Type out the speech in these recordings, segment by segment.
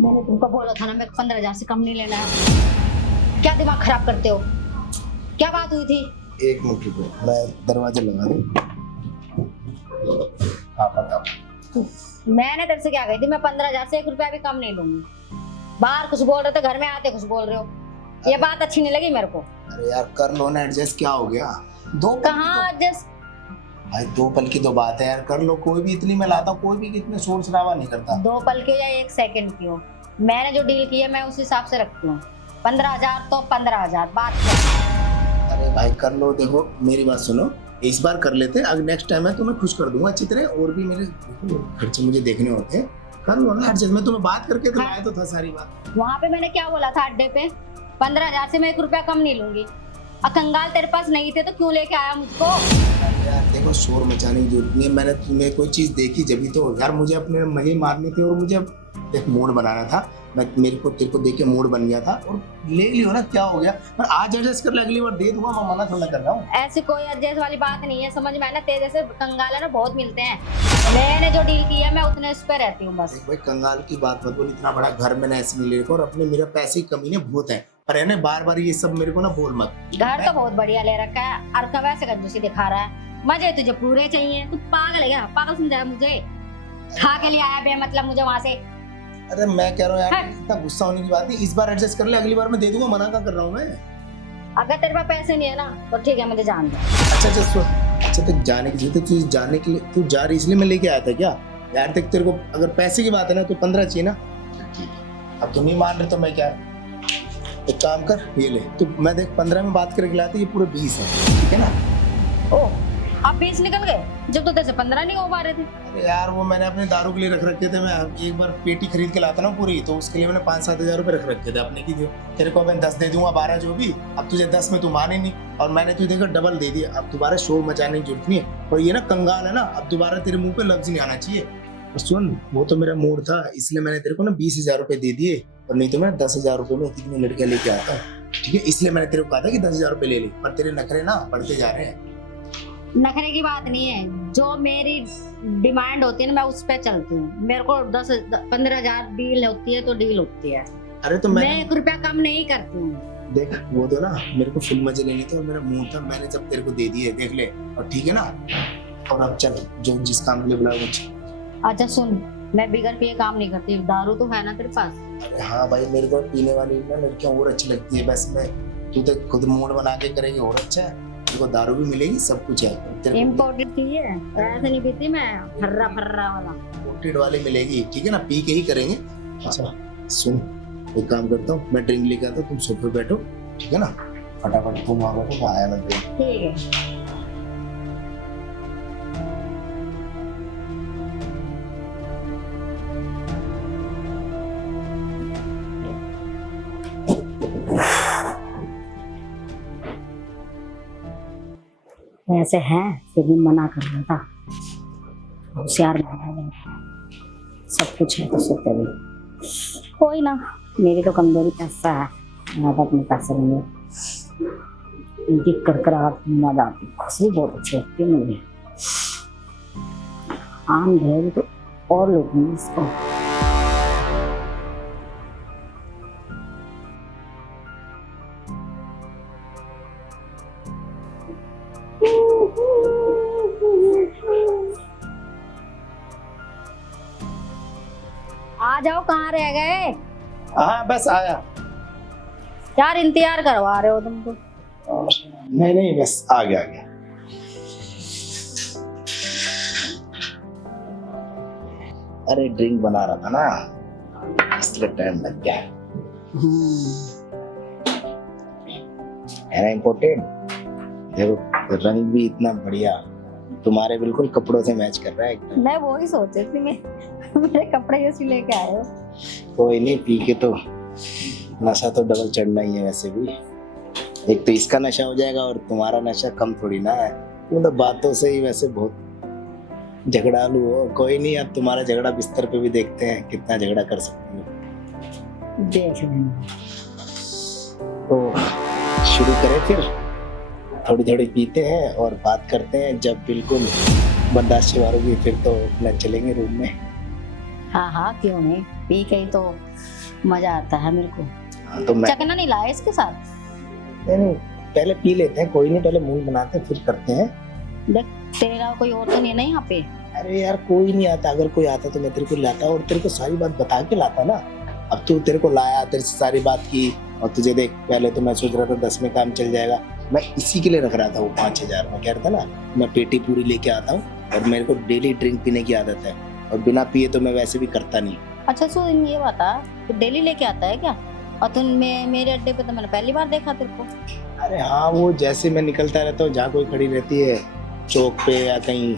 मैंने तुमको बोला था ना, मेरे को 15,000 से कम नहीं लेना है। क्या दिमाग खराब करते हो? क्या बात हुई थी? एक मिनट रुको, मैं दरवाजा लगा दूं। हाँ बताओ। मैंने तेरे से क्या कही थी? मैं 15,000 से 1 रुपया भी कम नहीं लूंगी। बाहर कुछ बोल रहे थे, घर में आते कुछ बोल रहे हो। ये बात अच्छी नहीं लगी मेरे को। अरे यार कर लो ना एडजस्ट, क्या हो गया? दो पल की कहाँ एडजस्ट? भाई 2 पल की तो बात है यार, कर लो। कोई भी इतनी मैं लाता हूँ, कोई भी इतने शोर शराबा नहीं करता। 2 पल के या 1 सेकंड की हो, मैंने जो डील की है मैं उस हिसाब से रखती हूँ। 15,000 तो 15,000, बात क्या? अरे भाई कर लो। देखो मेरी बात सुनो, इस बार कर लेते हैं, अगर नेक्स्ट टाइम है तो मैं खुश कर दूंगा अच्छी तरह। और भी मेरे खर्चे मुझे देखने होते हैं, कर लो ना एडजस्ट। मैं तुम्हें बात करके तो आया तो था सारी बात। वहाँ पे मैंने क्या बोला था अड्डे पे? 15,000 से मैं 1 रुपया कम नहीं लूंगी। कंगाल तेरे पास नहीं थे तो क्यों लेके आया मुझको? अरे यार देखो, शोर मचाने की जरूरत नहीं है। मैंने तुम्हें कोई चीज देखी जभी तो यार, मुझे अपने मजे मारने थे और मुझे एक मूड बनाना था। मैं मेरे को तेरे को देख के मूड बन गया था और ले लियो ना, क्या हो गया? पर आज एडजस्ट कर ले, अगली बार दे दूंगा। मैं मना थोड़ा कर रहा हूँ। ऐसी कोई एडजस्ट वाली बात नहीं है, समझ में आया ना? तेरे जैसे कंगाल है ना बहुत मिलते हैं। मैंने जो डील की है मैं उतने उस पे रहती हूँ बस। देख भाई, कंगाल की बात मत बोल। इतना बड़ा घर मैंने ऐसे नहीं ले रखा और अपने मेरा पैसे की कमी ने बहुत है। पर है ना, बार बार ये सब मेरे को ना बोल मत। घर तो बहुत बढ़िया ले रखा है और कब ऐसे कंजूसी दिखा रहा है। मजे तुझे पूरे चाहिए? तू पागल है क्या? पागल समझा मुझे? खा के लिए आया बे मतलब मुझे वहाँ से। अरे मैं कह रहा हूँ यार, इतना गुस्सा होने की बात नहीं। इस बार एडजस्ट कर ले, अगली बार मैं दे दूंगा। मना क्या कर रहा हूँ मैं? अगर तेरे पास पैसे नहीं है ना तो ठीक है, मुझे जान दे। अच्छा सुन। अच्छा तो जाने की जरूरत है? तू जाने के लिए तू जा रही इसलिए मैं लेके आया था क्या? यार देख, तेरे को अगर पैसे की बात है ना तो 15 चाहिए ना। ठीक है, अब तुम नहीं मान रहे तो मैं क्या, एक काम कर, ये ले। तो मैं देख 15 में बात करके लाया था, ये पूरे 20 है, ठीक है ना? ओ, अब 20 निकल गए जब तो तेरे से 15 नहीं हो पा रहे थे। अरे यार वो मैंने अपने दारू के लिए रख रखे थे। मैं एक बार पेटी खरीद के लाता ना पूरी, तो उसके लिए मैंने 5-7 हजार रुपए रख रखे थे अपने की। तेरे को मैं 10 दे दूंगा, 12 जो भी। अब तुझे 10 में तू माने नहीं और मैंने तुझे देखो डबल दे दिया। अब दोबारा शोर मचाने की जरूरत नहीं है। और ये ना कंगाल है ना, अब दोबारा तेरे मुंह पे लफ्ज नहीं आना चाहिए। और सुन, वो तो मेरा मूड था इसलिए मैंने तेरे को ना 20,000 रुपए दे दिए। और नहीं तो मैं 10,000 रुपए में कितनी लड़कियां लेके आता हूँ, ठीक है? इसलिए मैंने तेरे को कहा था कि 10,000 रुपए ले ले। पर तेरे नखरे ना बढ़ते जा रहे हैं। नखरे की बात नहीं है, जो मेरी डिमांड होती है ना मैं उस पे चलती हूँ। मेरे को 15,000 डील होती है तो डील होती है। अरे तो मैं 1 रुपया कम नहीं करती हूँ। देख, वो तो ना मेरे को फुल मजे लेने थे और मेरा मूड था, मैंने जब तेरे को दे दिए, देख ले। और ठीक है ना? और अब चल, जो जिस काम के लिए बुलाया वो चल। अच्छा सुन, मैं बिगर पिए काम नहीं करती। दारू तो है ना तेरे पास? अरे हाँ भाई, मेरे को पीने वाली ना लड़कियां और अच्छी लगती है। बस मैं, तू तो खुद मूड बना के करेगी और अच्छा है। तेरे को दारू भी मिलेगी, सब कुछ है। तेरे को इम्पोर्टेड पी है, ऐसे नहीं पीती मैं फर्रा फर्रा वाला। इम्पोर्टेड वाली मिलेगी, ठीक है ना? पी के ही करेंगे। अच्छा सुन, एक काम करता हूँ, मैं ड्रिंक लेके आता हूँ, तुम सोफे पे बैठो, ठीक है ना? फटाफट तुम वहाँ बैठो, मैं आया ना ड्रिंक। ठीक है। ऐसे हैं फिर भी मना कर रहा था। होशियार बनाया, सब कुछ है तो सोते भी। कोई ना, मेरी तो कमजोरी पैसा है। मैं तो अपने पैसे लेंगे। इनकी कड़कड़ाहट मजा आती, खुशबू बहुत अच्छी लगती है मुझे। आम भेज तो और लोग इसको। आ जाओ, कहाँ रह गए? हाँ बस आया। यार इंतजार करवा रहे हो तुम तो। नहीं नहीं, बस आ गया आ गया। अरे ड्रिंक बना रहा था ना, इसलिए टाइम लग गया है ना। इम्पोर्टेंट देखो, रंग भी इतना बढ़िया, तुम्हारे बिल्कुल कपड़ों से मैच कर रहा है एकदम। मैं वो ही सोच रही थी, मैं मेरे कपड़े ऐसे लेके आए हो। कोई नहीं, पी के तो नशा तो डबल चढ़ना ही है वैसे भी। एक तो इसका नशा हो जाएगा और तुम्हारा नशा कम थोड़ी ना है। तुम तो बातों से ही वैसे बहुत झगड़ालू हो। कोई नहीं, अब तुम्हारा झगड़ा बिस्तर पे भी देखते हैं कितना झगड़ा कर सकती हो। देख लेंगे। तो शुरू करें फिर? थोड़ी थोड़ी पीते हैं और बात करते हैं। जब बिल्कुल बर्दाश्त होगी फिर तो अपना चलेंगे रूम में। हाँ हाँ, क्यों नहीं, पी के ही तो मजा आता है मेरे को। हाँ, तो मैं चखना नहीं लाया इसके साथ? नहीं, पहले पी लेते हैं, कोई नहीं, पहले मूड बनाते हैं फिर करते हैं। देख, तेरे अलावा कोई और तो नहीं है ना यहाँ पे? अरे यार कोई नहीं आता, अगर कोई आता तो मैं तेरे को लाता और तेरे को सारी बात बता के लाता ना। अब तू तेरे को लाया, तेरे से सारी बात की, और तुझे देख पहले तो मैं सोच रहा था 10 में काम चल जाएगा, मैं इसी के लिए रख रहा था वो 5,000 में, कह रहा था ना मैं पेटी पूरी लेके आता हूँ और मेरे को डेली ड्रिंक पीने की आदत है और बिना पिए तो मैं वैसे भी करता नहीं। अच्छा सुन, ये बता, तू डेली लेके आता है क्या? और तुम मेरे अड्डे पे तो मैंने पहली बार देखा तेरे को। अरे हाँ, वो जैसे मैं निकलता रहता हूँ, जहाँ कोई खड़ी रहती है चौक पे या कहीं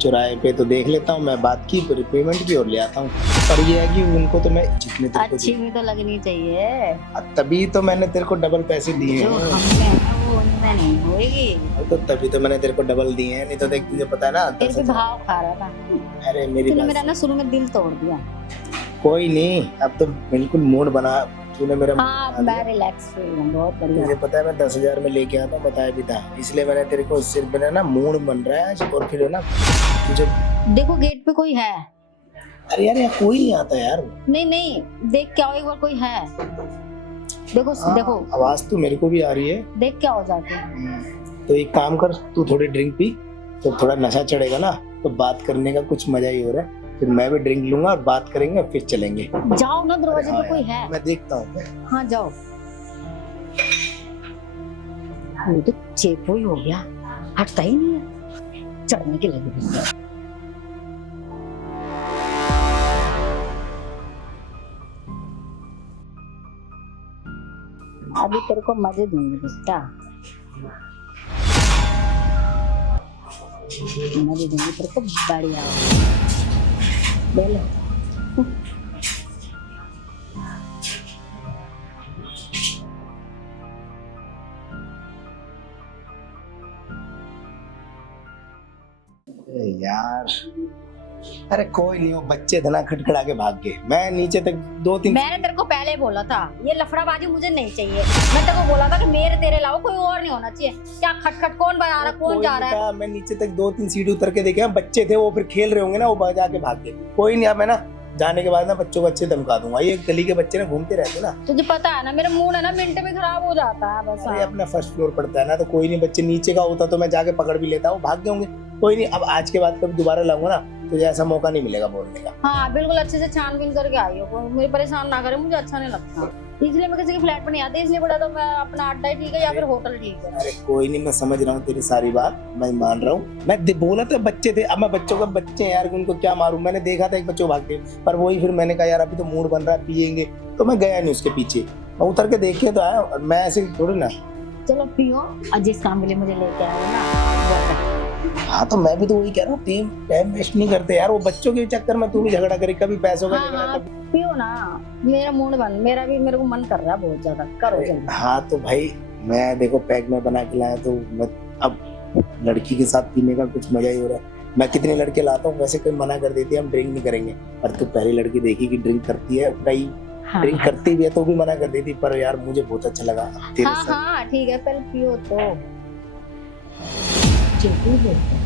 चौराहे पे तो देख लेता हूँ मैं, बात की फिर पेमेंट भी और ले आता हूँ। पर ये है कि उनको तो मैं जितने तेरे को अच्छी भी तो लगनी चाहिए, तभी तो मैंने तेरे को डबल पैसे दिए जो हैं। हमने है वो उनमें नहीं होएगी। तो तभी तो मैंने तेरे को डबल दिए हैं, नहीं तो देख तुझे पता है ना तेरे पे 10,000। भाव खा रहा था। अरे मेरी तूने बात मेरा ना शुरू में दिल तोड़ दिया। कोई नहीं, अब तो बिल्कुल मूड बना, तूने मेरा मूड हाँ, बना दिया। मैं रिलैक्स हुई हूँ, बहुत बढ़िया। तुझे पता है मैं 10,000 में लेके आता, बताया भी था, इसलिए मैंने तेरे को सिर्फ मेरा ना मूड बन रहा है आज, और फिर है ना तुझे। देखो गेट पे कोई है। अरे यार यहाँ कोई नहीं आता यार। नहीं नहीं, देख क्या हो एक बार, कोई है। देखो देखो, आवाज तो मेरे को भी आ रही है। देख क्या हो जाते। तो एक काम कर, तू थोड़ी ड्रिंक पी, तो थोड़ा नशा चढ़ेगा ना, तो बात करने का कुछ मजा ही हो रहा है। फिर मैं भी ड्रिंक लूंगा और बात करेंगे फिर चलेंगे। जाओ ना, दरवाजे हाँ पे कोई यार, है। मैं देखता हूँ। हाँ जाओ। वो तो चेपू ही हो गया, हटता ही नहीं है, चढ़ने की लगी हुई है। अभी तेरे को मजे दूंगी बेटा, मजे दूंगी तेरे को बढ़िया। ले लो। यार अरे कोई नहीं, वो बच्चे थे ना खटखड़ा के भाग गए, मैं नीचे तक 2-3। मैंने तेरे को पहले ही बोला था ये लफड़ाबाजी मुझे नहीं चाहिए। मैं तेरे को बोला था कि मेरे तेरे अलावा कोई और नहीं होना चाहिए। क्या खटखट कौन बजा रहा, कौन जा रहा है? मैं नीचे तक 2-3 सीढ़ी उतर के देखे, बच्चे थे वो, फिर खेल रहे होंगे ना, वो बजा के भाग गए। कोई नहीं, अब मैं ना जाने के बाद ना बच्चों को अच्छे धमका दूंगा, ये गली के बच्चे ना घूमते रहते ना। तुझे पता है ना मेरा मूड है ना मिनट में खराब हो जाता है बस। अरे अपना फर्स्ट फ्लोर पड़ता है ना, तो कोई नहीं, बच्चे नीचे का होता तो मैं जाके पकड़ भी लेता, वो भाग गए होंगे। कोई नहीं, अब आज के बाद कभी दोबारा लाऊंगा ना तुझे ऐसा मौका नहीं मिलेगा बोलने का। हाँ बिल्कुल, अच्छे से छानबीन करके आई हो, मुझे परेशान ना करे, मुझे अच्छा नहीं लगता। इसलिए मैं किसी के फ्लैट में नहीं आती, इसलिए बोला तो मैं अपना अड्डा ही ठीक है या फिर होटल ठीक है। अरे कोई नहीं, मैं समझ रहा हूँ तेरी सारी बात, मैं मान रहा हूँ। मैं बोला था बच्चे थे, अब मैं बच्चों का बच्चे हैं यार, उनको क्या मारूं। मैंने देखा था एक बच्चों भागते, पर वही फिर मैंने कहा यार अभी तो मूड बन रहा है, पियेंगे, तो मैं गया नहीं उसके पीछे, मैं उतर के देख के तो आया, और मैं ऐसे थोड़ी ना। चलो पियो, और जिस काम के लिए मुझे लेके आए हो ना। हाँ तो मैं भी तो वही कह रहा हूँ, टाइम वेस्ट नहीं करते यार, वो बच्चों के चक्कर में तू भी झगड़ा करे, कभी पैसों का झगड़ा, हाँ, कभी। पियो ना, मेरा मूड बन, मेरे को मन कर रहा है बहुत ज्यादा, करो जल्दी। हाँ तो भाई मैं देखो पैक में बना के लाया, तो मैं अब लड़की के साथ पीने का कुछ मजा ही हो रहा है। मैं कितने लड़के लाता हूँ, वैसे कोई मना कर देती है हम ड्रिंक नहीं करेंगे, पर तू पहली लड़की देखी कि ड्रिंक करती है, कई हाँ, ड्रिंक करती भी है तो भी मना कर देती, पर यार मुझे बहुत अच्छा लगा तेरे हाँ साथ। हाँ ठीक है, पहले पियो तो। चेपू बोलते हैं।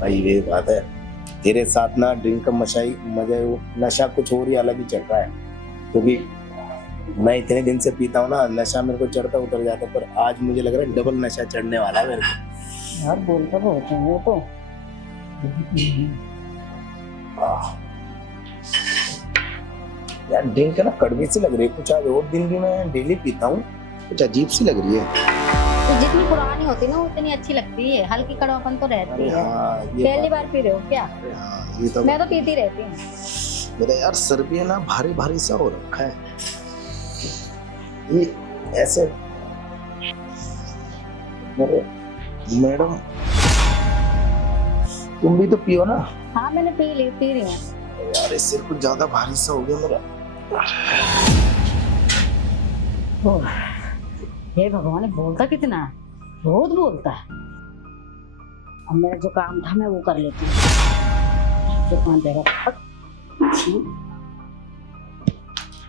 भाई ये बात है, तेरे साथ ना ड्रिंक का मजा नशा कुछ और ही अलग ही चल रहा है, क्योंकि मैं इतने दिन से पीता हूँ ना, नशा मेरे को चढ़ता उतर जाता, पर आज मुझे लग रहा है डबल नशा चढ़ने वाला है मेरे को। यार बोलता बहुत है वो तो। यार ड्रिंक ना कड़वी सी लग रही है कुछ, आज और दिन भी मैं डेली पीता हूँ, कुछ अजीब सी लग रही है। तो जितनी पुरानी होती है ना उतनी अच्छी लगती है, हल्की कड़वापन तो रहती अरे है। हाँ, पहली बार पी रहे हो क्या? हाँ, ये तो मैं तो पीती रहती हूँ। मेरा यार सर भी है ना भारी भारी सा हो रखा है, ये ऐसे। मेरे मैडम तुम भी तो पियो ना। हाँ मैंने पी रही हूँ। यार इस सिर कुछ ज्यादा भारी सा हो गया मेरा। हे भगवान, बोलता कितना है, बहुत बोलता है। अब मेरा जो काम था मैं वो कर लेती हूँ, जो काम देगा।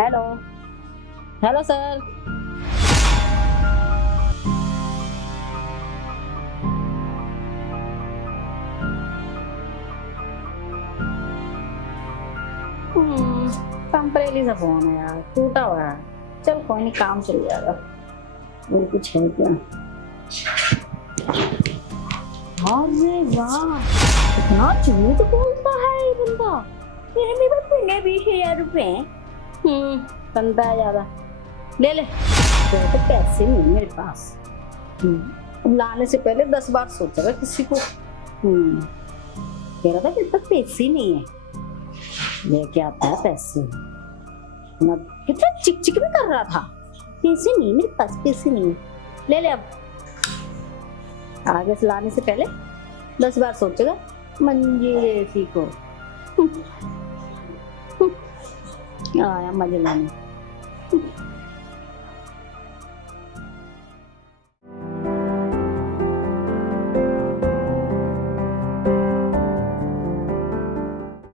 Hello hello sir. टेम्परेरी सा फोन है यार, टूटा हुआ है। चल कोई नहीं, काम चल जाएगा। और कुछ है क्या? अरे वाह, कितना झूठ बोलता है ये बंदा। मेरे में बस 20,000 रुपए। बनता है ज्यादा। ले ले, तो पैसे नहीं मेरे पास। लाने से पहले 10 बार सोचेगा किसी को। कह रहा था कि तक पैसे ही नहीं है, लेके आता है पैसे। कितना चिक चिक भी कर रहा था, पैसे नहीं मेरे पास, पैसे नहीं। ले ले अब, आगे से लाने से पहले 10 बार सोचेगा। मंजे सीखो। आया मजे लाने।